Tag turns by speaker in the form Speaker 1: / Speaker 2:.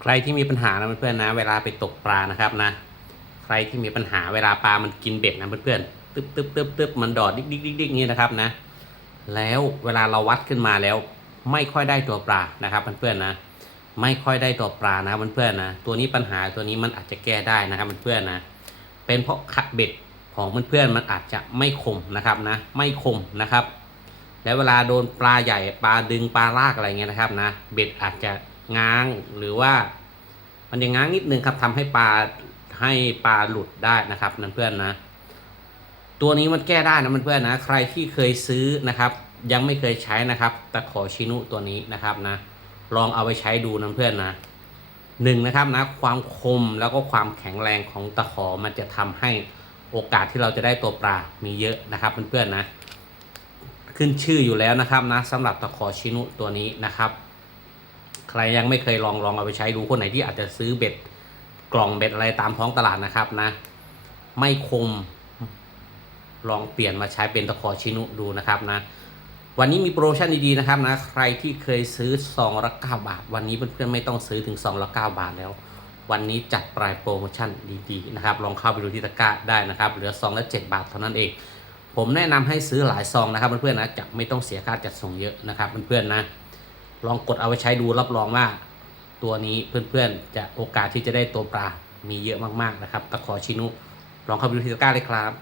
Speaker 1: ใครที่มีปัญหานะเพื่อนๆนะ เวลาไปตกปลานะครับนะ ใครที่มีปัญหาเวลาปลามันกินเบ็ดนะเพื่อนๆตึ๊บตึ๊บตึ๊บตึ๊บมันดอดดิ๊กดิ๊กดิ๊กดิ๊กนี่นะครับนะ แล้วเวลาเราวัดขึ้นมาแล้ว ไม่ค่อยได้ตัวปลานะครับเพื่อนๆนะ ไม่ค่อยได้ตัวปลานะเพื่อนๆนะ ตัวนี้ปัญหาตัวนี้มันอาจจะแก้ได้นะครับเพื่อนๆนะ เป็นเพราะขัดเบ็ดของเพื่อนๆมันอาจจะไม่คมนะครับนะ ไม่คมนะครับ แล้วเวลาโดนปลาใหญ่ปลาดึงปลาลากอะไรเงี้ยนะครับนะ เบ็ดอาจจะ ง้างหรือว่า มันจะง้างนิดนึงครับทำให้ปลาให้ปลาหลุดได้นะครับนั่นเพื่อนนะ ตัวนี้มันแก้ได้นะมันเพื่อนนะ ใครที่เคยซื้อนะครับ ยังไม่เคยใช้นะครับตะขอชินุตัวนี้นะครับนะ ลองเอาไปใช้ดูนะเพื่อนนะหนึ่งนะครับนะความคมแล้วก็ความแข็งแรงของตะขอมันจะทำให้โอกาสที่เราจะได้ตัวปลา มีเยอะนะครับเพื่อนๆนะ ขึ้นชื่ออยู่แล้วนะครับนะสำหรับตะขอชินุตัวนี้นะครับ ใครยังไม่เคยลองลองเอาไปใช้ดูคนไหนที่อาจจะซื้อเบ็ดกล่องเบ็ดอะไรตามท้องตลาดนะครับนะ ไม่คม ลองเปลี่ยนมาใช้เป็นตะขอชินุดูนะครับนะ วันนี้มีโปรโมชั่นดีๆนะครับนะใครที่เคยซื้อซองละ9บาท วันนี้เพื่อนๆไม่ต้องซื้อถึงซองละ9บาทแล้ว วันนี้จัดปลายโปรโมชั่นดีๆนะครับ ลองเข้าไปดูที่ตะกร้าได้นะครับ เหลือซองละ7บาทเท่านั้นเองผมแนะนำให้ซื้อหลายซองนะครับเพื่อนๆนะจะไม่ต้องเสียค่าจัดส่งเยอะนะครับเพื่อนๆนะ ลองกดเอาไปใช้ดูรับรองว่า ตัวนี้เพื่อนๆ จะโอกาสที่จะได้ตัวปลามีเยอะมากๆนะครับตะขอชินุลองเข้าไปดูที่ตะกร้าเลยครับ